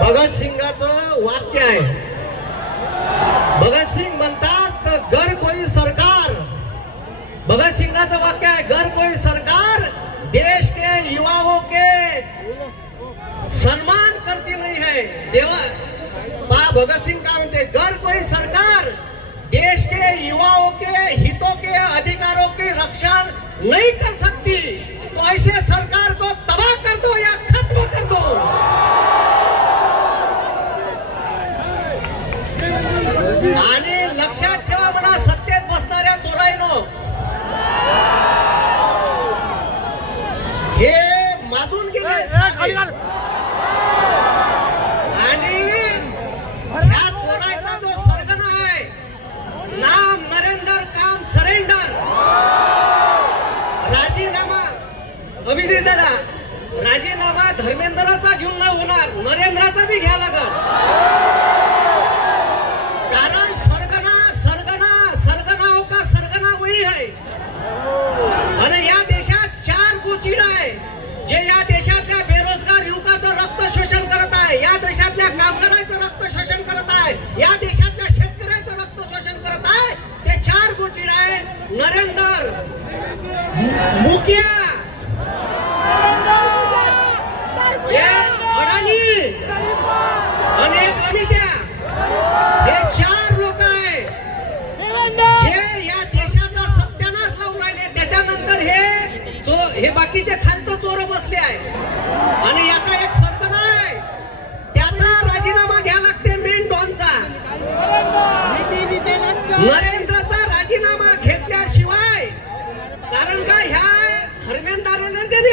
भगत सिंगाचं वाक्य आहे. भगत सिंग म्हणतात घर कोई सरकार, भगत सिंगाचं वाक्य आहे घर कोई सरकार देश के युवाओं के सम्मान करती नहीं है. देवा पा भगत सिंग काय म्हणते, घर कोई सरकार देश के युवाओं के हितों के अधिकारों की रक्षा नहीं कर सकती, तो ऐसे सरकार को तबाह कर दो या खत्म कर दो. आणि लक्षात ठेवा म्हणा सत्तेत बसणाऱ्या चोराईनो, हे माजून गेले आणि ह्या चोराईचा जो सरगना आहे नाम नरेंद्र काम सरेंडर. राजीनामा अभिजित दादा, राजीनामा धर्मेंद्राचा घेऊन नाही होणार, नरेंद्राचा बी घ्या लागल. कारण सरगना सरगना सरगना का सरगना वही है. आणि या देशात 4 गोचिड आहे जे या देशातल्या बेरोजगार युवकाचं रक्त शोषण करत आहे, या देशातल्या कामगारांचं रक्त शोषण करत आहे, या देशातल्या शेतकऱ्यांचं रक्त शोषण करत आहे. ते 4 गोचिड आहे. नरेंद्र मुखिया, अडाणी आणि अमित्या, हे 4 लोक आहे जे या देशाचा सत्यानाश लावून राहिले. त्याच्यानंतर हे बाकीचे खालतं चोर बसले आहे आणि याचा एक सरगना आहे, त्याचा राजीनामा घ्या लागते मेन डॉनचा. नरेंद्रचा राजीनामा घेतल्याशिवाय, कारण का ह्या धर्मेंद्राला जरी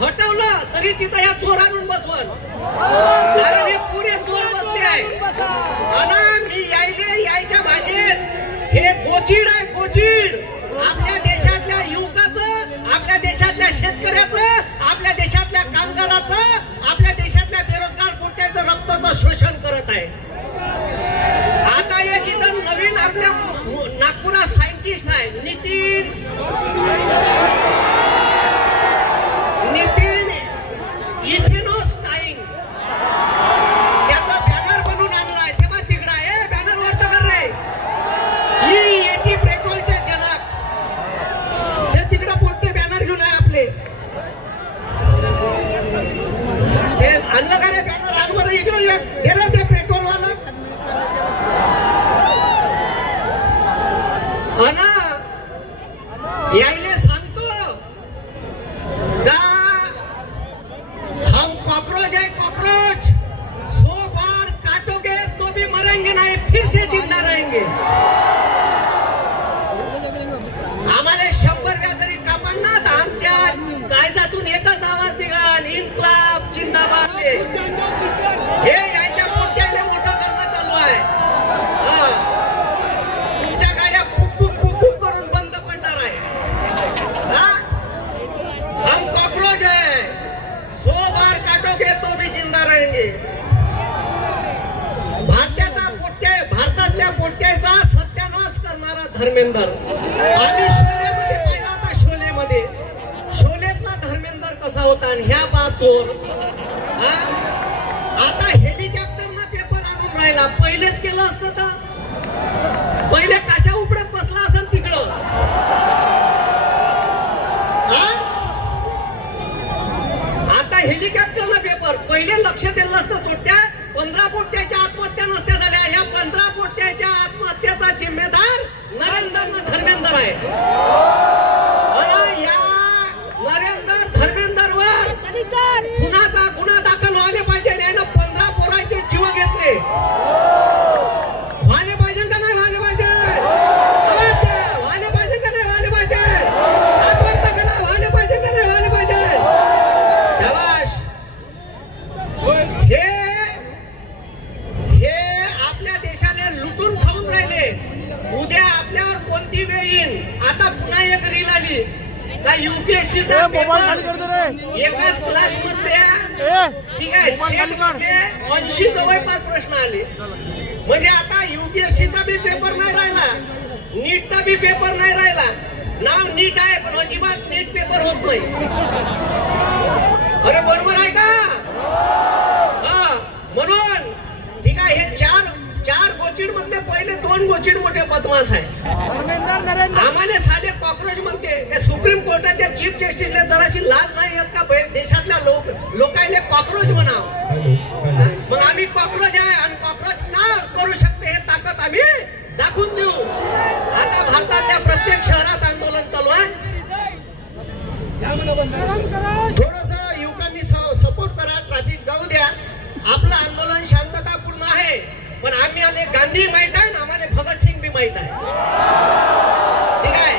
हटवलं तरी तिथं ह्या चोरांना बसवल, कारण हे पुरे चोर बसले आहे. आणि मी यायच्या भाषेत हे गोचिड आहे, गोचिड आपल्या देशातल्या युवकाचं, आपल्या देशातल्या शेतकऱ्याचं, आपल्या देशातल्या कामगाराचं, आपल्या देशातल्या बेरोजगार पोट्याचं रक्ताचं शोषण करत आहे. आता एक इथं नवीन आपल्या नागपुरात सायंटिस्ट आहे नितीन इथिनोस्टाईन, त्याचा बॅनर बनवून आणलाय. तेव्हा तिकडं आहे बॅनर वरचा कर रे, E80 पेट्रोलचे जनक, ते तिकडं मोठे बॅनर घेऊन आहे आपले. ते आणलं का रे बॅनर, आण बरं इकडे दे रे ते पेट्रोल वाला. अना यायले सांगतो का हम कॉकरोच है, कॉकरोच 100 बार काटोगे तो भी मरेंगे नहीं, फिर से जिंदा रहेंगे. आम्हाला 100 वेळा जरी कापण ना तर आमच्या काळजातून एकच आवाज निघाल, इन्क्लाब जिंदाबाद. हे यायच्या पोट्याले मोठं करणं चालू आहे. तुमच्या गाड्या पुक पुक पुक पुक करून बंद पडणार आहे. हम कॉकरोच है, 100 बार काटोगे तो भी जिंदा रहेंगे. भारतातल्या पोट्याचा सत्यानाश करणारा धर्मेंद्र आम्ही शोलेमध्ये पाहिला होता. शोलेतला धर्मेंद्र कसा होता आणि ह्या 5 चोर. आता हेलिकॉप्टरना पेपर आणून राहिला. पहिलेच केलं असतं तर पहिले काशा उपडत बसला असेल तिकडं. आता हेलिकॉप्टरना पेपर, पहिले लक्ष दिलं असतं. चोट्या 15 पोट्याच्या आत्महत्या नसत्या झाल्या. ह्या 15 पोट्याच्या आत्महत्याचा जिम्मेदार धर्मेंद्र आहे. आणि या नरेंद्र धर्मेंद्रवर खुनाचा गुन्हा दाखल व्हायला पाहिजे. यानं 15 पोरांचे जीव घेतले. व्हायला पाहिजे का नाही व्हायला पाहिजे? व्हायला पाहिजे का नाही व्हायला पाहिजे? आत्महत्या का नाही व्हायला पाहिजे का नाही व्हायला पाहिजे? शाबाश. हे आपल्या देशाला लुटून खाऊन राहिले. उद्या आपल्यावर कोणती वेळ येईल. आता पुन्हा एक रील आली का युपीएससीचा पेपर एकाच क्लास मध्ये, ठीक आहे, सेट मध्ये 80 जवळपास प्रश्न आले. म्हणजे आता युपीएससीचा बी पेपर नाही राहिला, नीटचा बी पेपर नाही राहिला. नाव नीट आहे पण अजिबात नीट पेपर होत नाही. अरे बरोबर आहे का? कोण गोचिड मोठे बदमाश आहे? आम्हाला साले कॉक्रोच म्हणते. त्या सुप्रीम कोर्टाच्या चीफ जस्टिसला जराशी लाज नाही येत का देशातल्या लोकांना कॉक्रोच म्हणावं? मग आम्ही कॉक्रोच आहे आणि कॉक्रोच का करू शकते हे ताकद आम्ही दाखवून देऊ. आता भारतातल्या प्रत्येक शहरात आंदोलन चालू आहे. थोडस युवकांनी सपोर्ट करा, ट्रॅफिक जाऊ द्या. आपलं आंदोलन शांततापूर्ण आहे, पण आम्ही आले गांधी माहित आहे ना, आम्हाला भगतसिंग बी माहित आहे. ठीक आहे,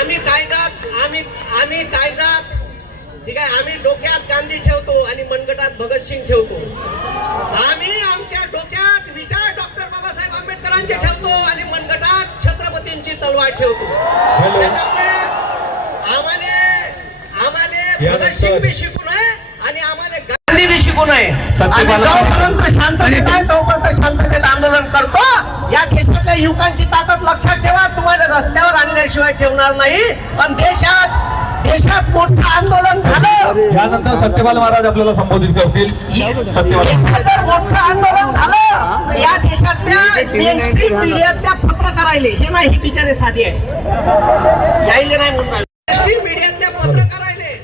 आम्ही कायजात ठीक आहे, आम्ही डोक्यात गांधी ठेवतो आणि मनगटात भगतसिंग ठेवतो. आम्ही आमच्या डोक्यात विचार डॉक्टर बाबासाहेब आंबेडकरांचे ठेवतो आणि मनगटात छत्रपतींची तलवार ठेवतो. त्याच्यामुळे आम्हाला भगतसिंग बी शिकू नये आणि आम्हाला गांधी बी शिकू नये. जोपर्यंत शांततेत आहे तोपर्यंत शांततेत आंदोलन करतो. या देशातल्या युवकांची ताकद लक्षात ठेवा. तुम्हाला रस्त्यावर आणल्याशिवाय ठेवणार नाही. पण देशात मोठं आंदोलन झालं, यानंतर सत्यपाल महाराज आपल्याला संबोधित करतील. देशात जर मोठं आंदोलन झालं तर या देशातल्या मेनस्ट्रीम मीडियातल्या पत्रकारायले हे नाही, हे बिचारे साधी आहे, यायले नाही म्हणून मेनस्ट्रीम मीडियातल्या पत्रकारायले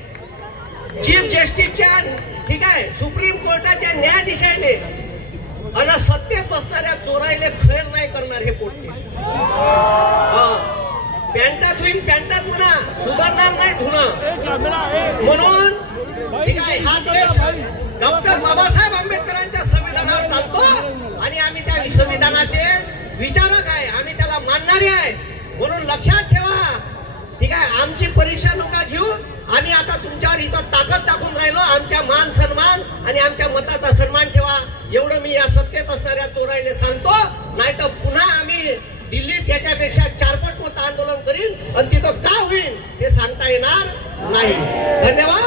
चीफ जस्टिसच्या ठीक आहे सुप्रीम कोर्टाच्या न्यायाधीशायले आणि सत्तेत बसणाऱ्या चोरायले खैर नाही करणार हे पोट्टे. पॅन्टात होईल पॅन्टात म्हणा, सुधारणार नाही धुणं. म्हणून ठीक आहे, हा देश डॉक्टर बाबासाहेब आंबेडकरांच्या संविधानावर चालतो आणि आम्ही त्या संविधानाचे विचारक आहे, आम्ही त्याला मानणारे आहे. म्हणून लक्षात ठेवा, ठीक आहे, आमची परीक्षा नका घेऊ. आम्ही आता तुमच्यावर इथं ताकद टाकून राहिलो. आमच्या मान सन्मान आणि आमच्या मताचा सन्मान ठेवा, एवढं मी या सत्तेत असणाऱ्या चोरायले सांगतो. नाही तर पुन्हा आम्ही दिल्लीत याच्यापेक्षा 4 पट मोठं आंदोलन करीन आणि तिथं का होईल हे सांगता येणार नाही. धन्यवाद.